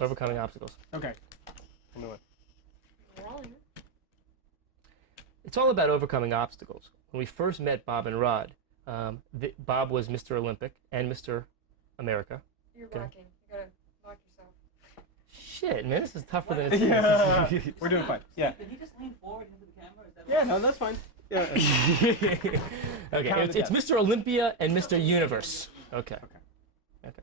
Overcoming obstacles. Okay. Tell me what. Rolling. It's all about overcoming obstacles. When we first met Bob and Rod, Bob was Mr. Olympic and Mr. America. You're Okay. rocking. You gotta knock yourself. Shit, man, this is tougher than it seems. Yeah. We're doing fine. Yeah. Did he just lean forward into the camera? Is that Yeah, no, that's fine. Yeah. Okay, Count it's it Mr. Olympia and Mr. Universe. Okay. Okay.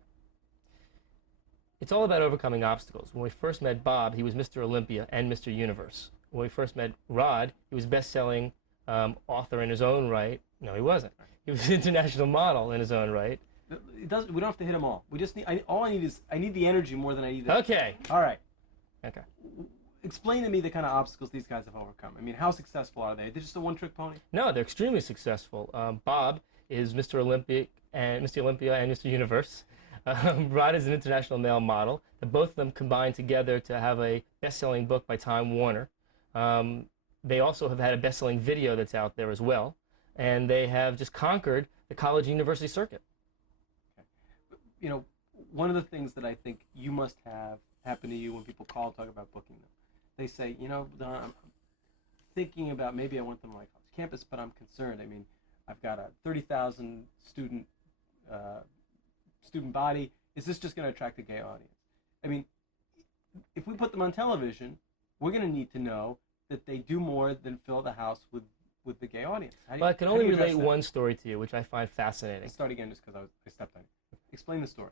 It's all about overcoming obstacles. When we first met Bob, he was Mr. Olympia and Mr. Universe. When we first met Rod, he was best-selling author in his own right. No, he wasn't. He was an international model in his own right. It doesn't. We don't have to hit them all. We just need. All I need is. I need the energy more than I need the. Okay. All right. Okay. Explain to me the kind of obstacles these guys have overcome. I mean, how successful are they? They're just a one-trick pony. No, they're extremely successful. Bob is Mr. Olympia and Mr. Universe. Rod is an international male model. The both of them combined together to have a best-selling book by Time Warner. They also have had a best-selling video that's out there as well, and they have just conquered the college university circuit. Okay. You know, one of the things that I think you must have happen to you when people call talk about booking them, they say, you know, Don, I'm thinking about maybe I want them on my college campus, but I'm concerned. I mean, I've got a 30,000 student body. Is this just going to attract a gay audience? I mean, if we put them on television, we're going to need to know that they do more than fill the house with the gay audience. Well, I can only relate one story to you, which I find fascinating. Let's start again just because I stepped on you. Explain the story.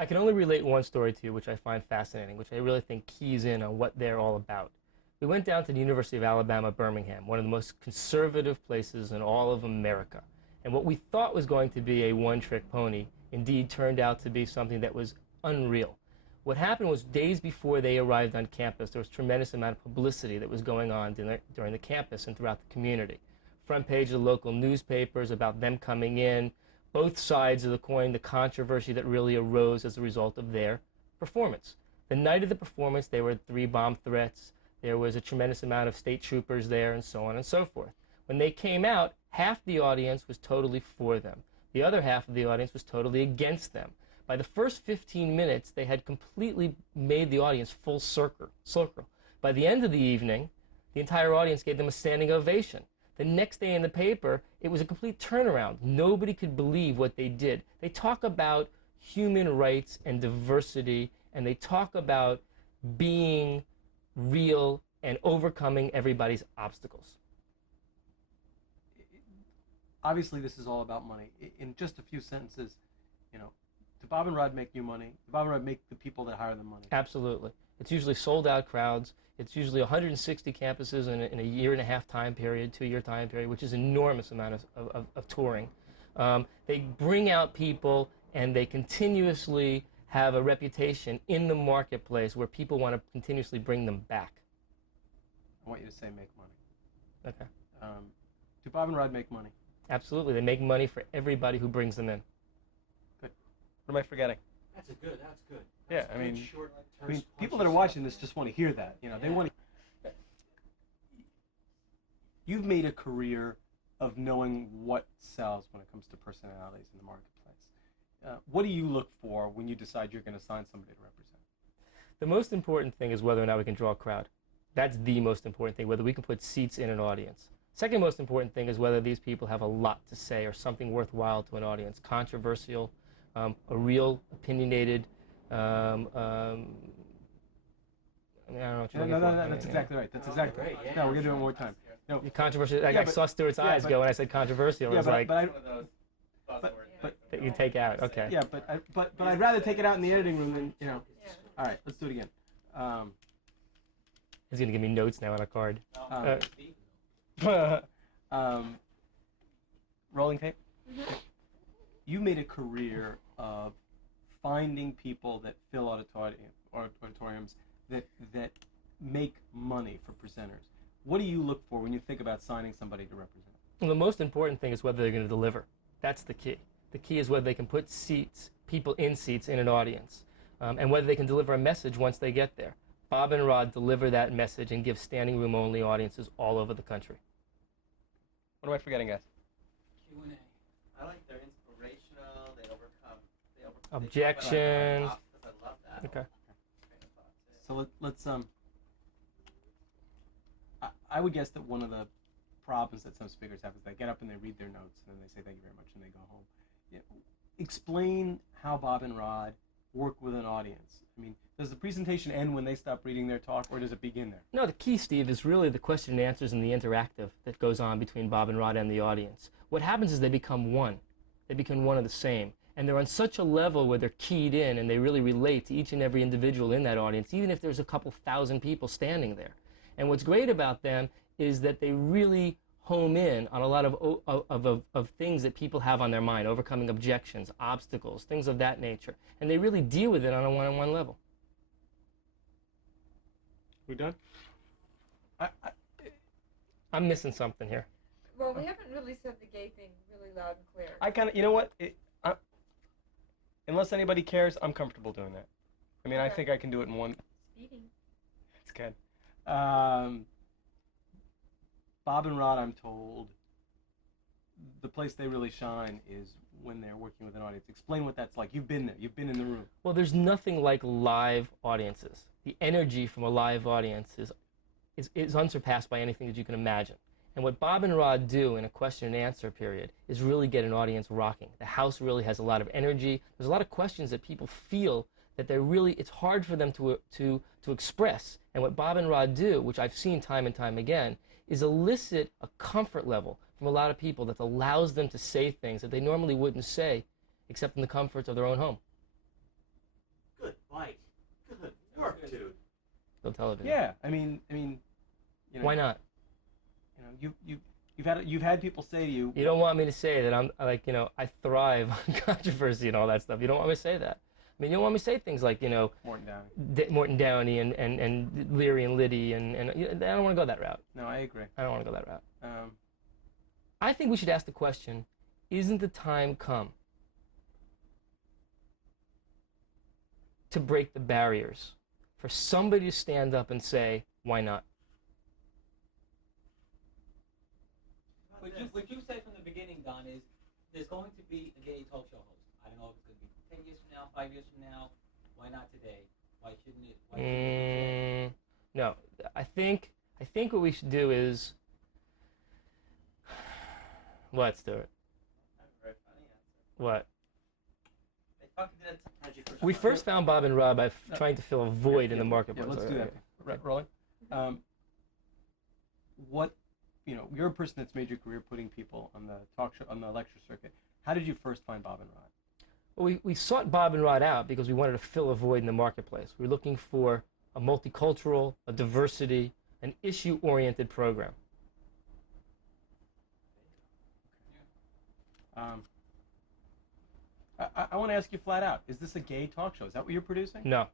I can only relate one story to you, which I find fascinating, which I really think keys in on what they're all about. We went down to the University of Alabama, Birmingham, one of the most conservative places in all of America. And what we thought was going to be a one-trick pony indeed turned out to be something that was unreal. What happened was days before they arrived on campus, there was a tremendous amount of publicity that was going on during the campus and throughout the community. Front page of the local newspapers about them coming in, both sides of the coin, the controversy that really arose as a result of their performance. The night of the performance, there were 3 bomb threats. There was a tremendous amount of state troopers there and so on and so forth. When they came out, half the audience was totally for them. The other half of the audience was totally against them. By the first 15 minutes, they had completely made the audience full circle. By the end of the evening, the entire audience gave them a standing ovation. The next day in the paper, it was a complete turnaround. Nobody could believe what they did. They talk about human rights and diversity, and they talk about being real and overcoming everybody's obstacles. Obviously, this is all about money. In just a few sentences, you know, do Bob and Rod make you money? Do Bob and Rod make the people that hire them money? Absolutely. It's usually sold-out crowds. It's usually 160 campuses in a year-and-a-half time period, 2-year time period, which is an enormous amount of touring. They bring out people, and they continuously have a reputation in the marketplace where people want to continuously bring them back. I want you to say make money. Okay. Do Bob and Rod make money? Absolutely. They make money for everybody who brings them in. Good. What am I forgetting? That's good. Yeah, That's I good, mean, short, people that are watching this just want to hear that. You know, they want to. You've made a career of knowing what sells when it comes to personalities in the marketplace. What do you look for when you decide you're going to sign somebody to represent? The most important thing is whether or not we can draw a crowd. That's the most important thing, whether we can put seats in an audience. Second most important thing is whether these people have a lot to say or something worthwhile to an audience, controversial, a real opinionated. I mean, I don't know what you're looking for. That's exactly right. That's exactly right. Great, yeah. No, we're going to do it one more time. No, Controversial. Like Yeah, I but- saw Stuart's eyes but- go when I said controversial. It was like but that you take out. Okay. yeah, but I'd rather take it out in the editing room than, you know. All right, let's do it again. He's gonna give me notes now on a card. Rolling tape. You made a career of finding people that fill auditoriums that make money for presenters. What do you look for when you think about signing somebody to represent? Well, the most important thing is whether they're going to deliver. That's the key. The key is whether they can put people in seats in an audience, and whether they can deliver a message once they get there. Bob and Rod deliver that message and give standing room only audiences all over the country. What am I forgetting, guys? Q&A. I like they're inspirational. They overcome Objections. I love that. Okay. So let's I would guess that one of the problems that some speakers have is they get up and they read their notes and then they say thank you very much and they go home. Yeah. Explain how Bob and Rod work with an audience. I mean, does the presentation end when they stop reading their talk, or does it begin there? No, the key, Steve, is really the question and answers and the interactive that goes on between Bob and Rod and the audience. What happens is they become one. They become one of the same. And they're on such a level where they're keyed in and they really relate to each and every individual in that audience, even if there's a couple thousand people standing there. And what's great about them is that they really home in on a lot of things that people have on their mind, overcoming objections, obstacles, things of that nature. And they really deal with it on a one-on-one level. We done? I'm missing something here. Well, we haven't really said the gay thing really loud and clear. I kind of, you know what? Unless anybody cares, I'm comfortable doing that. I mean, I Okay. think I can do it in one. Speeding. It's good. Bob and Rod, I'm told, the place they really shine is when they're working with an audience. Explain what that's like. You've been there. You've been in the room. Well, there's nothing like live audiences. The energy from a live audience is unsurpassed by anything that you can imagine. And what Bob and Rod do in a question and answer period is really get an audience rocking. The house really has a lot of energy. There's a lot of questions that people feel that it's hard for them to express. And what Bob and Rod do, which I've seen time and time again, is elicit a comfort level from a lot of people that allows them to say things that they normally wouldn't say except in the comforts of their own home. Good bite. Good work, dude. No television. Yeah, I mean, you know. Why not? You know, you've had people say to you. You don't want me to say that I'm like, I thrive on controversy and all that stuff. You don't want me to say that. I mean, you don't want me to say things like, Morton Downey. Morton Downey and Leary and Liddy and I don't want to go that route. No, I agree. I don't want to go that route. I think we should ask the question, isn't the time come to break the barriers for somebody to stand up and say, why not? What you said from the beginning, Don, is there's going to be a gay talk show host. I don't know if it's going to be 10 years from now, 5 years from now. Why not today? Why shouldn't it? Why shouldn't it No, I think what we should do is, what, Stuart? That's a very funny answer. What? They fucking did it. How'd you first We find first it? found Bob and Rob by trying to fill a void in the Yeah, marketplace. let's do that. Rolling. What, you're a person that's made your career putting people on the talk show, on the lecture circuit. How did you first find Bob and Rod? Well, we sought Bob and Rod out because we wanted to fill a void in the marketplace. We were looking for a multicultural, a diversity, an issue-oriented program. I want to ask you flat out, is this a gay talk show? Is that what you're producing? No,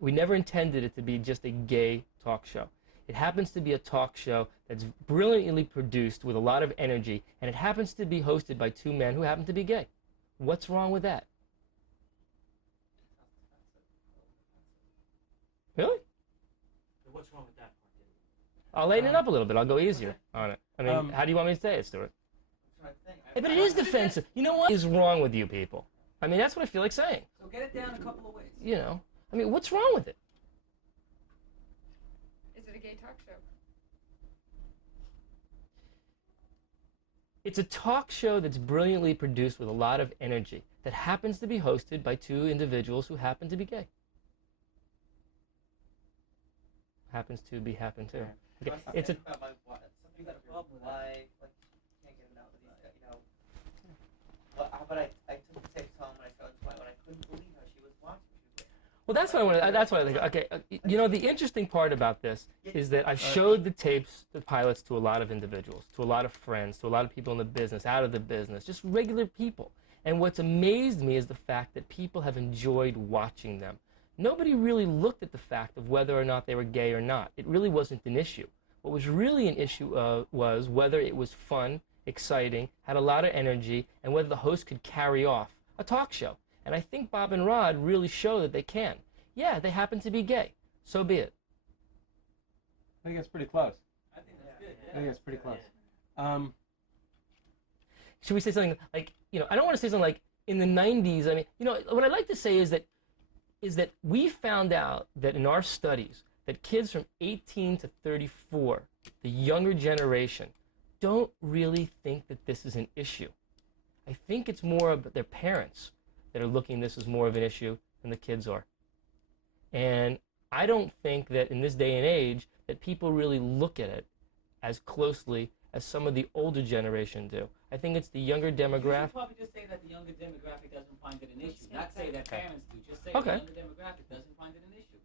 we never intended it to be just a gay talk show. It happens to be a talk show that's brilliantly produced with a lot of energy, and it happens to be hosted by two men who happen to be gay. What's wrong with that? Really? What's wrong with that part? I'll lighten it up a little bit. I'll go easier on it. I mean, how do you want me to say it, Stuart? That's what I think. Hey, but it is defensive. You know what is wrong with you people? I mean, that's what I feel like saying. So get it down a couple of ways. I mean, what's wrong with it? Is it a gay talk show? It's a talk show that's brilliantly produced with a lot of energy that happens to be hosted by two individuals who happen to be gay. Happen to. Okay. It's a Something you got a problem with Why, like, can't get it out with these guys, but I took the tapes home and I showed it to my wife and I couldn't believe how she was watching. She was like, Well, that's what I want. That's what I think. Okay, the interesting part about this is that I've showed the tapes, the pilots, to a lot of individuals, to a lot of friends, to a lot of people in the business, out of the business, just regular people. And what's amazed me is the fact that people have enjoyed watching them. Nobody really looked at the fact of whether or not they were gay or not. It really wasn't an issue. What was really an issue was whether it was fun, exciting, had a lot of energy, and whether the host could carry off a talk show. And I think Bob and Rod really show that they can. Yeah, they happen to be gay. So be it. I think that's pretty close. I think that's good. I think that's pretty close. Should we say something like, I don't want to say something like in the 90s. I mean, what I'd like to say is that is that we found out that in our studies that kids from 18 to 34, the younger generation, don't really think that this is an issue. I think it's more about their parents that are looking at this as more of an issue than the kids are. And I don't think that in this day and age that people really look at it as closely as some of the older generation do. I think it's the younger You should demographic. probably just say that the younger demographic doesn't find it an issue. Not say that parents do. Just say Okay. the younger demographic doesn't find it an issue.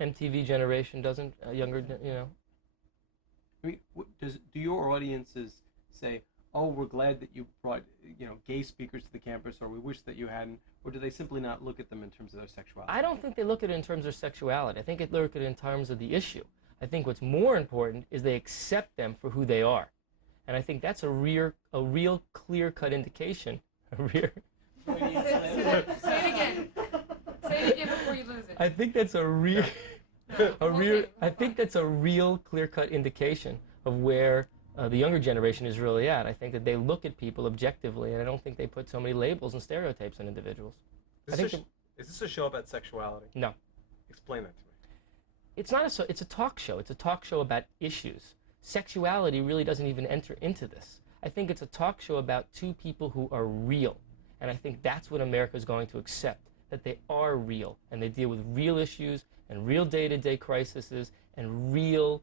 MTV generation doesn't, younger, you know. I mean, do your audiences say, "Oh, we're glad that you brought, gay speakers to the campus," or "We wish that you hadn't," or do they simply not look at them in terms of their sexuality? I don't think they look at it in terms of sexuality. I think they look at it in terms of the issue. I think what's more important is they accept them for who they are. And I think that's a real clear-cut indication. Say it again. Say it again before you lose it. I think that's I think that's a real clear-cut indication of where the younger generation is really at. I think that they look at people objectively, and I don't think they put so many labels and stereotypes on individuals. Is this a show about sexuality? No. Explain that to me. It's not it's a talk show. It's a talk show about issues. Sexuality really doesn't even enter into this. I think it's a talk show about two people who are real. And I think that's what America is going to accept, that they are real and they deal with real issues and real day-to-day crises and real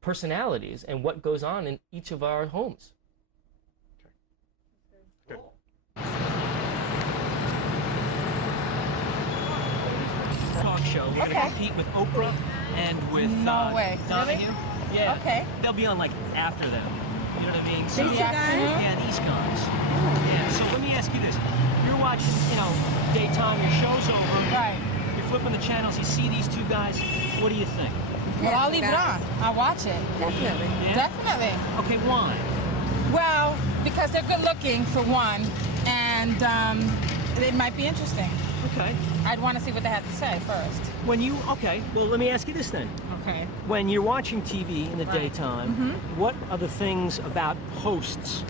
personalities and what goes on in each of our homes. Good. Talk show. We're gonna compete with Oprah and with way. Donahue. Yeah. Okay. They'll be on like after them. You know what I mean? So, These two guys? Yeah, these guys. Yeah. So let me ask you this: you're watching, daytime. Your show's over. Right. You're flipping the channels. You see these two guys. What do you think? Well, I'll leave it on. I'll watch it. Definitely. Yeah. Definitely. Okay. Why? Well, because they're good looking for one, and it might be interesting. Okay. I'd want to see what they have to say first. Well, let me ask you this then. Okay. When you're watching TV in the Right. daytime, what are the things about hosts?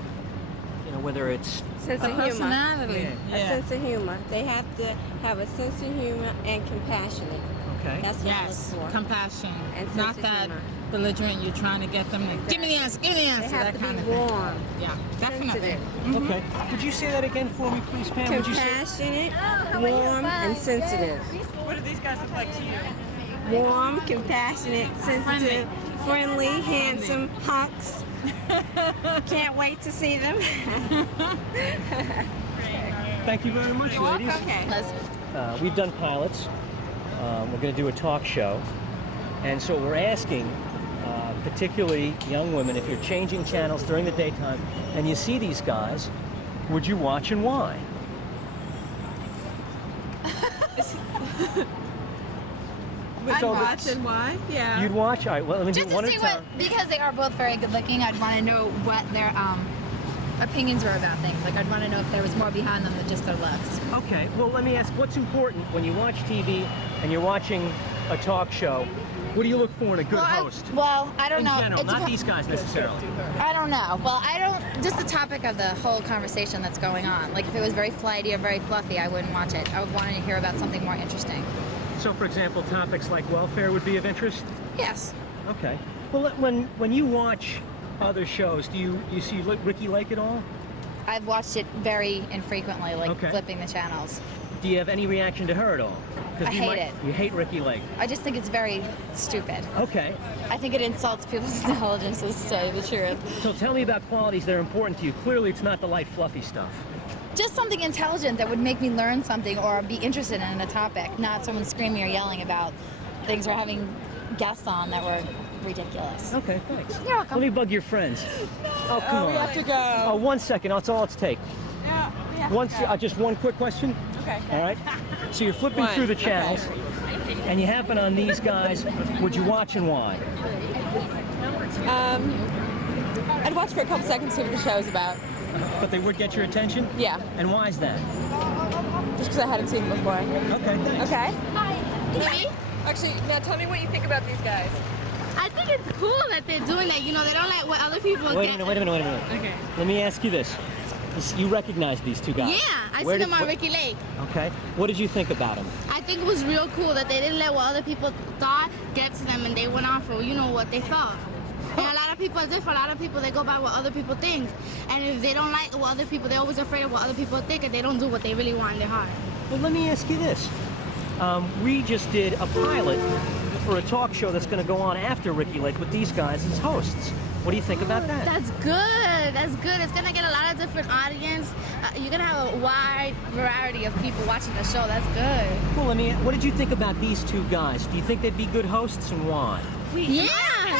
Whether it's Sense of humor. Personality. A sense of humor. They have to have a sense of humor and compassionate. okay. That's what Yes. I look for. Compassion. And sense Not of that humor. belligerent. You're trying to get them to give me the answer. Give me the They answer. have That to kind be of thing. warm, Yeah. Definitely. sensitive, Okay. Would you say that again for me, please, Pam? Would you say? compassionate, warm, and sensitive. What do these guys look like to you? Warm, compassionate, sensitive, friendly, handsome, hunks. Can't wait to see them. Thank you very much, ladies. Okay. We've done pilots. We're going to do a talk show. And so we're asking, particularly young women, if you're changing channels during the daytime and you see these guys, would you watch and why? I'd watch and why? Yeah. You'd watch? All right, well, let me Just do to one see at a what, time. because they are both very good looking, I'd want to know what their opinions were about things. Like, I'd want to know if there was more behind them than just their looks. Okay, well, let me ask, what's important when you watch TV and you're watching a talk show? What do you look for in a good host? I don't In know. general, It not depen- these guys necessarily. I don't know. Well, I don't. Just the topic of the whole conversation that's going on. Like, if it was very flighty or very fluffy, I wouldn't watch it. I would want to hear about something more interesting. So, for example, topics like welfare would be of interest? Yes. Okay. Well, when you watch other shows, do you see Ricky Lake at all? I've watched it very infrequently, like Okay. flipping the channels. Do you have any reaction to her at all? 'Cause I you hate it. You hate Ricky Lake. I just think it's very stupid. Okay. I think it insults people's intelligences, to tell you the truth. So tell me about qualities that are important to you. Clearly, it's not the light, fluffy stuff. Just something intelligent that would make me learn something or be interested in a topic, not someone screaming or yelling about things or having guests on that were ridiculous. Okay, thanks. You're welcome. Let me bug your friends. Oh, come on. We have to go. Oh, 1 second. That's all it's take. Yeah, we have to go. Just one quick question. Okay. All right. So you're flipping through the channels, and you happen on these guys. Would you watch and why? I'd watch for a couple seconds to see what the show's about. But they would get your attention? Yeah. And why is that? Just because I hadn't seen them before. Okay, thanks. Okay. Me? Actually, now tell me what you think about these guys. I think it's cool that they're doing that. You know, they don't let what other people Wait a minute. Okay. Let me ask you this. You recognize these two guys? Yeah, I Where see them did- on Ricky Lake. Okay. What did you think about them? I think it was real cool that they didn't let what other people thought get to them, and they went on for what they thought. And a lot of people are different. A lot of people, they go by what other people think, and if they don't like what other people, they're always afraid of what other people think, and they don't do what they really want in their heart. Well, let me ask you this. We just did a pilot for a talk show that's going to go on after Ricky Lake with these guys as hosts. What do you think about that? That's good. That's good. It's gonna get a lot of different audience. You're gonna have a wide variety of people watching the show. That's good. Well, what did you think about these two guys? Do you think they'd be good hosts, and why? Yeah,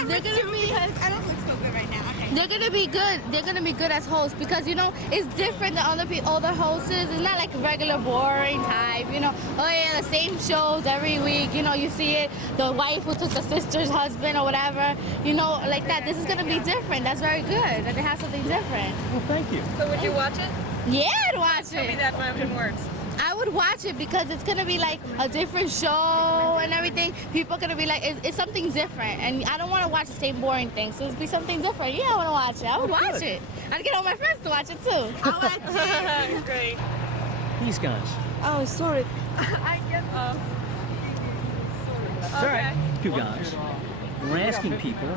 they're gonna be. I don't look so good right now. Okay. They're gonna be good. They're gonna be good as hosts because it's different than other hosts. It's not like regular boring type. Oh yeah, the same shows every week. You see it. The wife who took the sister's husband or whatever. Like that. This is gonna be different. That's very good. That they have something different. Well, thank you. So would you watch it? Yeah, I'd watch Tell me it. that in words. I would watch it because it's gonna be like a different show and everything. People are gonna be like, it's something different, and I don't want to watch the same boring thing. So it'd be something different. Yeah, I want to watch it. I would watch it. I'd get all my friends to watch it too. I'll watch it. Great. These guys. Oh, sorry. I get It's all right. Two guys. We're asking people.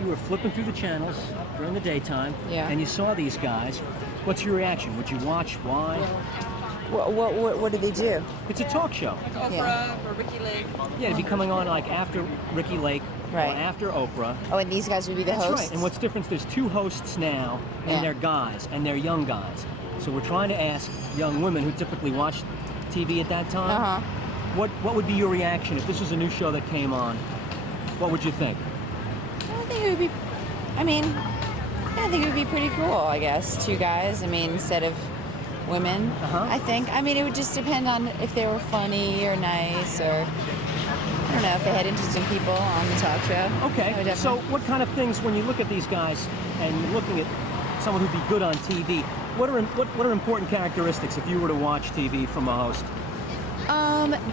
You were flipping through the channels during the daytime, and you saw these guys. What's your reaction? Would you watch? Why? What did they do? It's a talk show. Oprah or Ricky Lake. Yeah, it'd be coming on like after Ricky Lake, Right. or after Oprah. Oh, and these guys would be the That's hosts? right. And what's different is there's two hosts now, and Yeah. they're guys, and they're young guys. So we're trying to ask young women who typically watch TV at that time, Uh-huh. what would be your reaction if this was a new show that came on? What would you think? I think it would be, I think it would be pretty cool, I guess. Two guys, instead of women, I think. It would just depend on if they were funny or nice, or, I don't know, if they had interesting people on the talk show. Okay, I would so definitely- what kind of things, when you look at these guys and you're looking at someone who'd be good on TV, what are important characteristics if you were to watch TV from a host?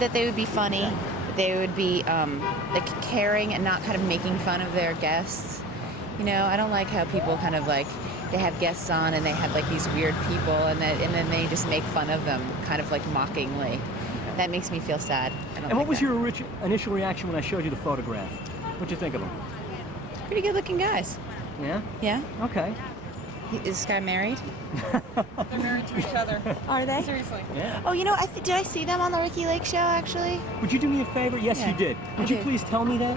That they would be funny, that they would be like caring and not kind of making fun of their guests. I don't like how people kind of like, they have guests on and they have like these weird people and then they just make fun of them kind of like mockingly. That makes me feel sad. I don't And what like was that. your initial reaction when I showed you the photograph? What'd you think of them? Pretty good looking guys. Yeah? Yeah? Okay. Is this guy married? They're married to each other. Are they? Seriously. Yeah. Oh, did I see them on the Ricky Lake show actually? Would you do me a favor? Yes, Yeah, you did. I Would you did. please tell me that?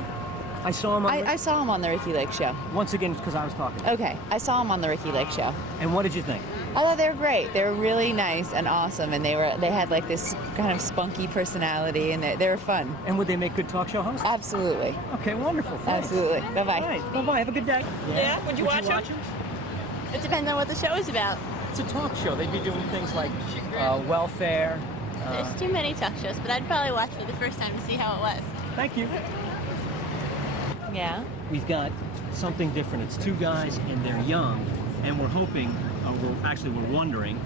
I saw him on I saw him on the Ricky Lake show. once again because I was talking. Okay, I saw him on the Ricky Lake show. And what did you think? I thought they were great. They were really nice and awesome, and they had like this kind of spunky personality, and they were fun. And would they make good talk show hosts? Absolutely. Okay, wonderful. Thanks. Absolutely. Bye bye. All right, bye-bye. Have a good day. Yeah? Would you watch them? It depends on what the show is about. It's a talk show. They'd be doing things like welfare. There's too many talk shows, but I'd probably watch for the first time to see how it was. Thank you. Yeah. We've got something different. It's two guys and they're young, and we're hoping, we're wondering,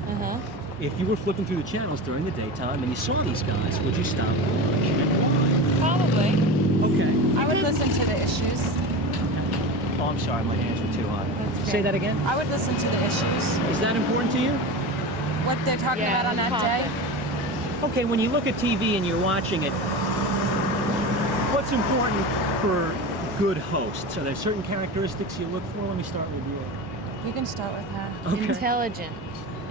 if you were flipping through the channels during the daytime and you saw these guys, would you stop and watch? And why? Probably. Okay. I would listen to the issues. Oh, I'm sorry, my hands were too high. That's Say okay. that again. I would listen to the issues. Is that important to you? What they're talking about on that day. Okay, when you look at TV and you're watching it, what's important for good hosts? Are there certain characteristics you look for? Let me start with you. You can start with her. Okay.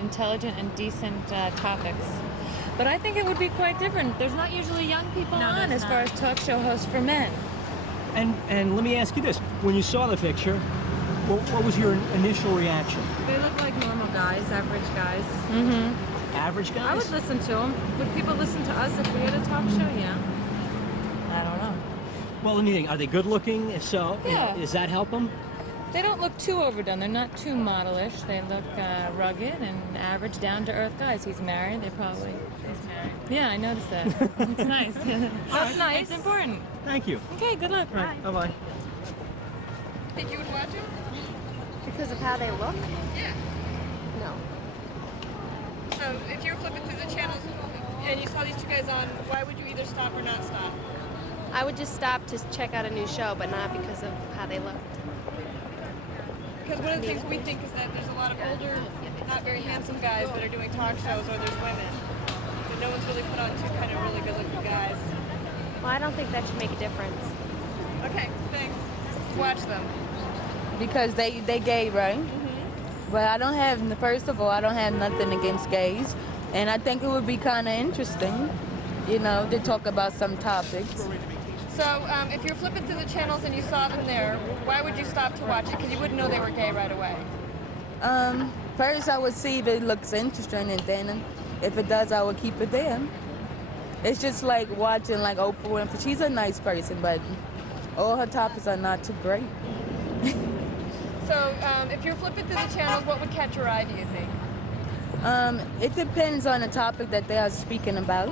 Intelligent and decent topics. But I think it would be quite different. There's not usually young people on as far as talk show hosts for men. And let me ask you this. When you saw the picture, what was your initial reaction? They look like normal guys, average guys. Average guys? I would listen to them. Would people listen to us if we had a talk show? Yeah. I don't know. Well, let me think. Are they good looking? If so, Yeah. does that help them? They don't look too overdone. They're not too modelish. They look rugged and average, down-to-earth guys. He's married. He's married. Yeah, I noticed that. It's nice. That's nice. It's important. Thank you. Okay, good luck. All right, bye-bye. Think you would watch them? Because of how they look? Yeah. No. So if you were flipping through the channels and you saw these two guys on, why would you either stop or not stop? I would just stop to check out a new show, but not because of how they looked. Because one of the things we think is that there's a lot of older, not very handsome guys that are doing talk shows, or there's women. But no one's really put on two kind of really good-looking guys. Well, I don't think that should make a difference. Okay, thanks. Watch them. Because they gay, right? But I don't have, first of all, I don't have nothing against gays. And I think it would be kind of interesting, you know, to talk about some topics. So, if you're flipping through the channels and you saw them there, why would you stop to watch it? Because you wouldn't know they were gay right away. First I would see if it looks interesting, and then if it does, I would keep it there. It's just like watching like Oprah Winfrey. She's a nice person, but all her topics are not too great. So, if you're flipping through the channels, what would catch your eye, do you think? It depends on the topic that they are speaking about.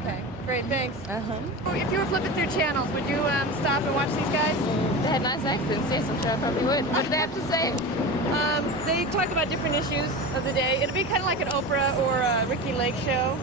Okay, great, thanks. Uh-huh. If you were flipping through channels, would you stop and watch these guys? They had nice accents, yes, I'm sure I probably would. What do they have to say? They talk about different issues of the day. It'd be kind of like an Oprah or a Ricky Lake show.